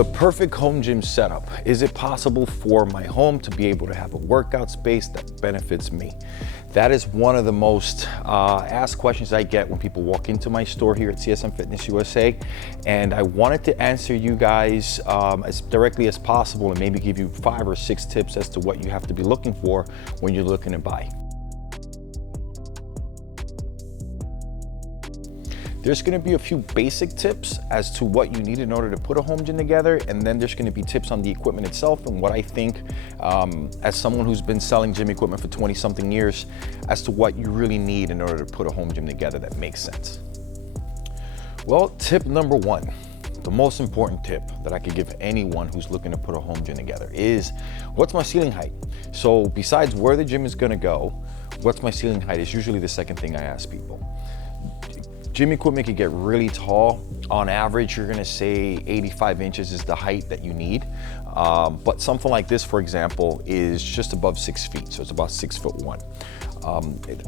The perfect home gym setup. Is it possible for my home to be able to have a workout space that benefits me? That is one of the most asked questions I get when people walk into my store here at CSM Fitness USA. And I wanted to answer you guys as directly as possible and maybe give you 5 or 6 tips as to what you have to be looking for when you're looking to buy. There's gonna be a few basic tips as to what you need in order to put a home gym together, and then there's gonna be tips on the equipment itself and what I think, as someone who's been selling gym equipment for 20-something years, as to what you really need in order to put a home gym together that makes sense. Well, tip number 1, the most important tip that I could give anyone who's looking to put a home gym together is, what's my ceiling height? So besides where the gym is gonna go, what's my ceiling height is usually the second thing I ask people. Gym equipment can get really tall. On average, you're gonna say 85 inches is the height that you need. But something like this, for example, is just above 6 feet, so it's about 6'1".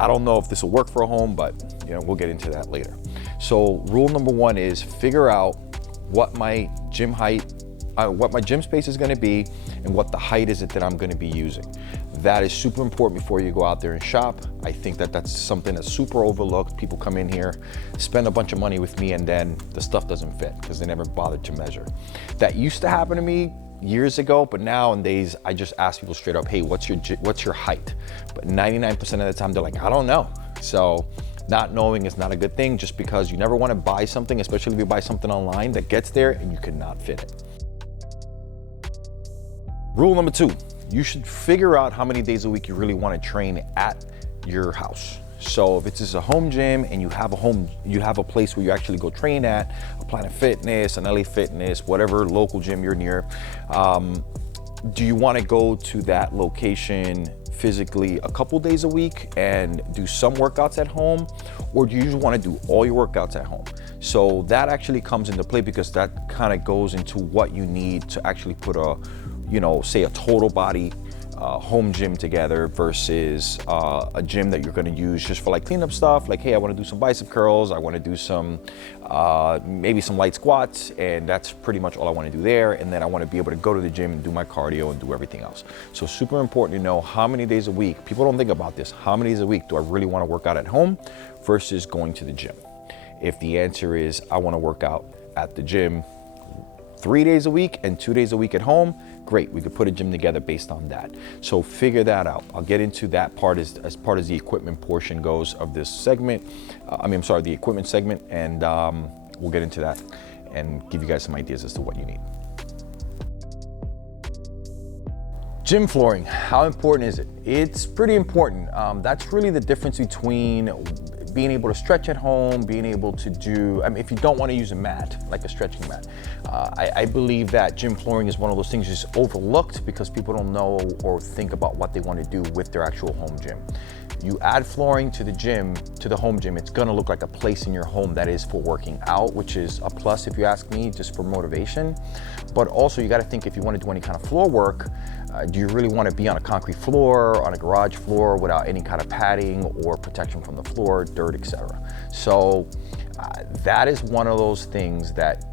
I don't know if this will work for a home, but we'll get into that later. So rule number 1 is figure out what my gym height, what my gym space is gonna be, and what the height is it that I'm gonna be using. That is super important before you go out there and shop. I think that that's something that's super overlooked. People come in here, spend a bunch of money with me, and then the stuff doesn't fit because they never bothered to measure. That used to happen to me years ago, but nowadays I just ask people straight up, hey, what's your height? But 99% of the time they're like, I don't know. So not knowing is not a good thing, just because you never want to buy something, especially if you buy something online that gets there and you cannot fit it. Rule number 2, you should figure out how many days a week you really want to train at your house. So if it's just a home gym and you have a place where you actually go train at, a Planet Fitness, an LA Fitness, whatever local gym you're near, do you want to go to that location physically a couple days a week and do some workouts at home, or do you just want to do all your workouts at home? So that actually comes into play, because that kind of goes into what you need to actually put a, say a total body home gym together versus a gym that you're going to use just for like cleanup stuff. Like, hey, I want to do some bicep curls, I want to do some maybe some light squats, and that's pretty much all I want to do there. And then I want to be able to go to the gym and do my cardio and do everything else. So super important to know how many days a week. People don't think about this. How many days a week do I really want to work out at home versus going to the gym? If the answer is I want to work out at the gym 3 days a week and 2 days a week at home, great, we could put a gym together based on that. So figure that out. I'll get into that part as part as the equipment portion goes of this segment. The equipment segment, and we'll get into that and give you guys some ideas as to what you need. Gym flooring, how important is it? It's pretty important. That's really the difference between being able to stretch at home, being able to do, if you don't want to use a mat, like a stretching mat, I believe that gym flooring is one of those things just overlooked because people don't know or think about what they want to do with their actual home gym. You add flooring to the gym, to the home gym, it's gonna look like a place in your home that is for working out, which is a plus if you ask me, just for motivation. But also you gotta think, if you wanna do any kind of floor work, do you really wanna be on a concrete floor, on a garage floor without any kind of padding or protection from the floor, dirt, etc. So that is one of those things that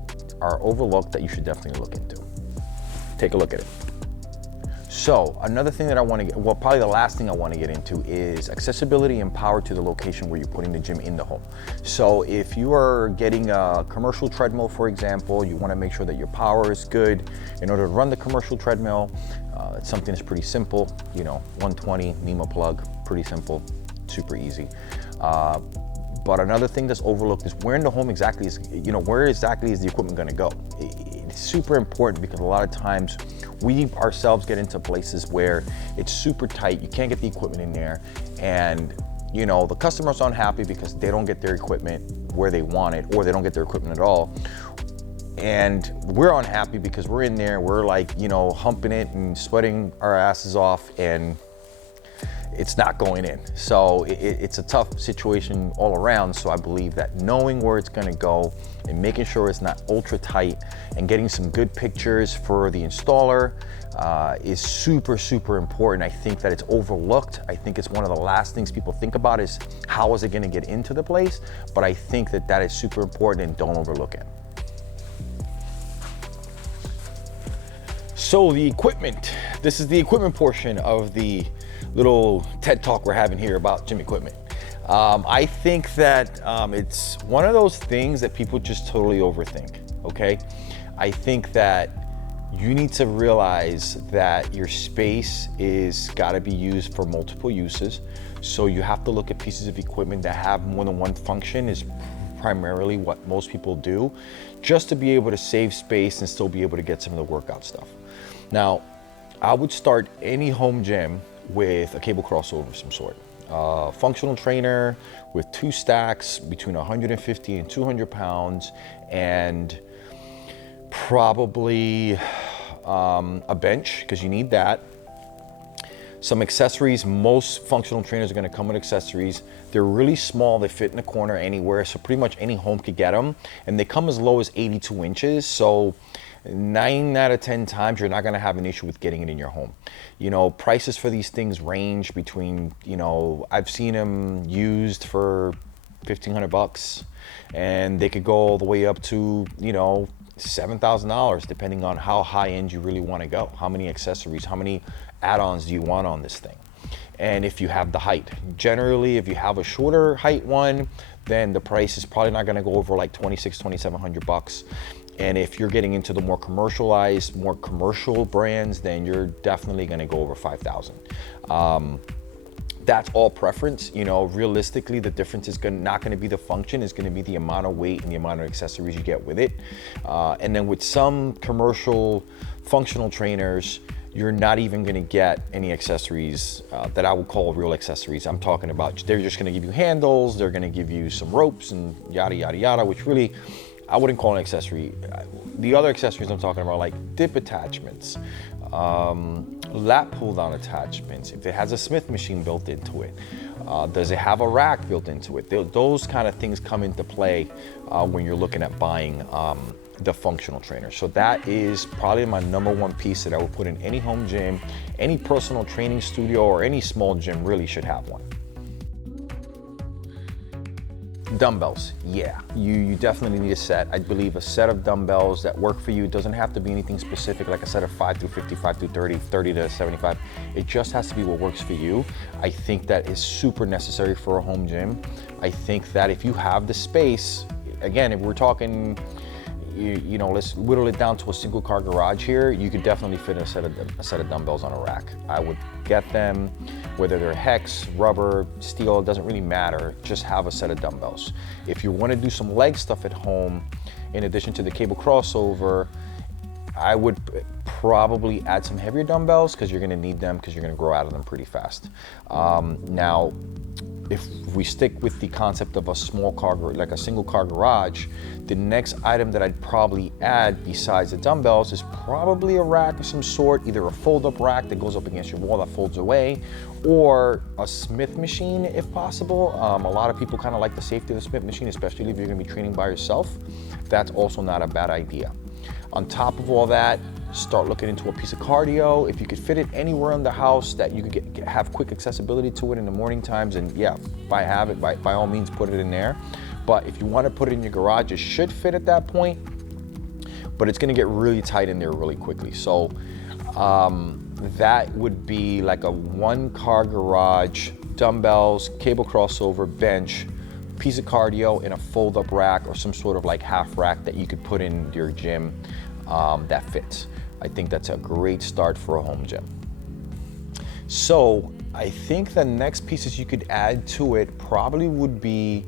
are overlooked that you should definitely look into. Take a look at it. So another thing that I want to get, well, probably the last thing I want to get into is accessibility and power to the location where you're putting the gym in the home. So if you are getting a commercial treadmill, for example, you want to make sure that your power is good in order to run the commercial treadmill. It's something that's pretty simple, 120 NEMA plug, pretty simple, super easy. But another thing that's overlooked is where in the home exactly is, where exactly is the equipment going to go? It's super important because a lot of times we ourselves get into places where it's super tight, you can't get the equipment in there, and the customers aren't happy because they don't get their equipment where they want it, or they don't get their equipment at all. And we're unhappy because we're in there, we're like, humping it and sweating our asses off, and it's not going in. So it's a tough situation all around. So I believe that knowing where it's gonna go and making sure it's not ultra tight and getting some good pictures for the installer is super, super important. I think that it's overlooked. I think it's one of the last things people think about is how is it gonna get into the place? But I think that that is super important, and don't overlook it. So the equipment, this is the equipment portion of the little TED Talk we're having here about gym equipment. I think that it's one of those things that people just totally overthink, okay? I think that you need to realize that your space is gotta be used for multiple uses. So you have to look at pieces of equipment that have more than one function is primarily what most people do, just to be able to save space and still be able to get some of the workout stuff. Now, I would start any home gym with a cable crossover of some sort. Functional trainer with 2 stacks between 150 and 200 pounds, and probably a bench, because you need that. Some accessories. Most functional trainers are going to come with accessories. They're really small, they fit in a corner anywhere, so pretty much any home could get them, and they come as low as 82 inches, so 9 out of 10 times you're not going to have an issue with getting it in your home. You know, prices for these things range between, you know, I've seen them used for $1,500, and they could go all the way up to, you know, $7,000, depending on how high end you really want to go. How many accessories, how many add-ons do you want on this thing? And if you have the height. Generally, if you have a shorter height one, then the price is probably not going to go over like $2,700. And if you're getting into the more commercialized, more commercial brands, then you're definitely going to go over 5,000. That's all preference. You know, realistically, the difference is not going to be the function, it's going to be the amount of weight and the amount of accessories you get with it. And then with some commercial functional trainers, you're not even going to get any accessories that I would call real accessories. I'm talking about, they're just going to give you handles, they're going to give you some ropes and yada, yada, yada, which really, I wouldn't call an accessory. The other accessories I'm talking about, like dip attachments, lat pull down attachments, if it has a Smith machine built into it, does it have a rack built into it? Those kind of things come into play when you're looking at buying the functional trainer. So that is probably my #1 piece that I would put in any home gym. Any personal training studio or any small gym really should have one. Dumbbells, yeah, you definitely need a set. I believe a set of dumbbells that work for you. It doesn't have to be anything specific, like a set of 5 through 50, 5 through 30, 30 to 75. It just has to be what works for you. I think that is super necessary for a home gym. I think that if you have the space, again, if we're talking, you know, let's whittle it down to a single car garage here, you could definitely fit a set of dumbbells on a rack. I would get them, whether they're hex, rubber, steel, it doesn't really matter, just have a set of dumbbells. If you want to do some leg stuff at home, in addition to the cable crossover, I would probably add some heavier dumbbells, because you're going to need them, because you're going to grow out of them pretty fast. Now, if we stick with the concept of a small car, like a single car garage, the next item that I'd probably add besides the dumbbells is probably a rack of some sort, either a fold-up rack that goes up against your wall that folds away, or a Smith machine if possible. A lot of people kind of like the safety of the Smith machine, especially if you're going to be training by yourself. That's also not a bad idea. On top of all that, start looking into a piece of cardio. If you could fit it anywhere in the house that you could have quick accessibility to it in the morning times, and yeah, by all means put it in there. But if you want to put it in your garage, it should fit at that point, but it's going to get really tight in there really quickly. So that would be like a 1-car garage, dumbbells, cable crossover, bench, piece of cardio, in a fold-up rack or some sort of like half rack that you could put in your gym that fits. I think that's a great start for a home gym. So I think the next pieces you could add to it probably would be,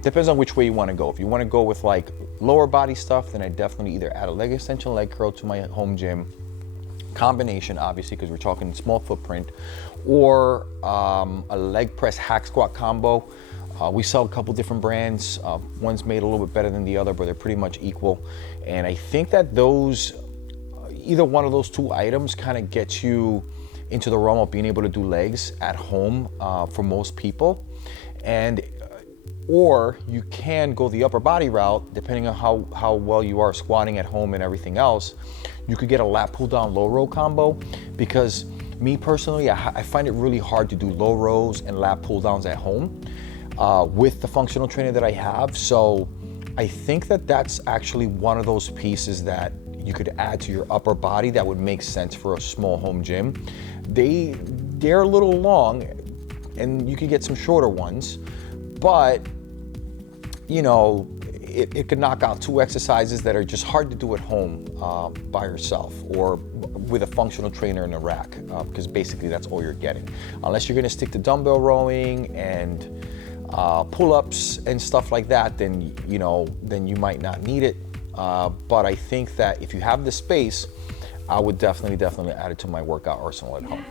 depends on which way you want to go. If you want to go with like lower body stuff, then I definitely either add a leg extension, leg curl to my home gym. Combination, obviously, because we're talking small footprint, or a leg press hack squat combo. We sell a couple different brands. One's made a little bit better than the other, but they're pretty much equal. And I think that those, either one of those 2 items kind of gets you into the realm of being able to do legs at home for most people. And or you can go the upper body route, depending on how well you are squatting at home and everything else. You could get a lat pull down low row combo, because me personally, I find it really hard to do low rows and lat pull downs at home with the functional trainer that I have. So I think that that's actually one of those pieces that, you could add to your upper body that would make sense for a small home gym. They're a little long, and you could get some shorter ones, but you know, it could knock out 2 exercises that are just hard to do at home by yourself or with a functional trainer in a rack, because basically that's all you're getting. Unless you're gonna stick to dumbbell rowing and pull-ups and stuff like that, then you might not need it. But I think that if you have the space, I would definitely add it to my workout arsenal at home.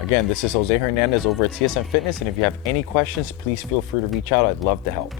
Again, this is Jose Hernandez over at CSM Fitness, and if you have any questions, please feel free to reach out. I'd love to help.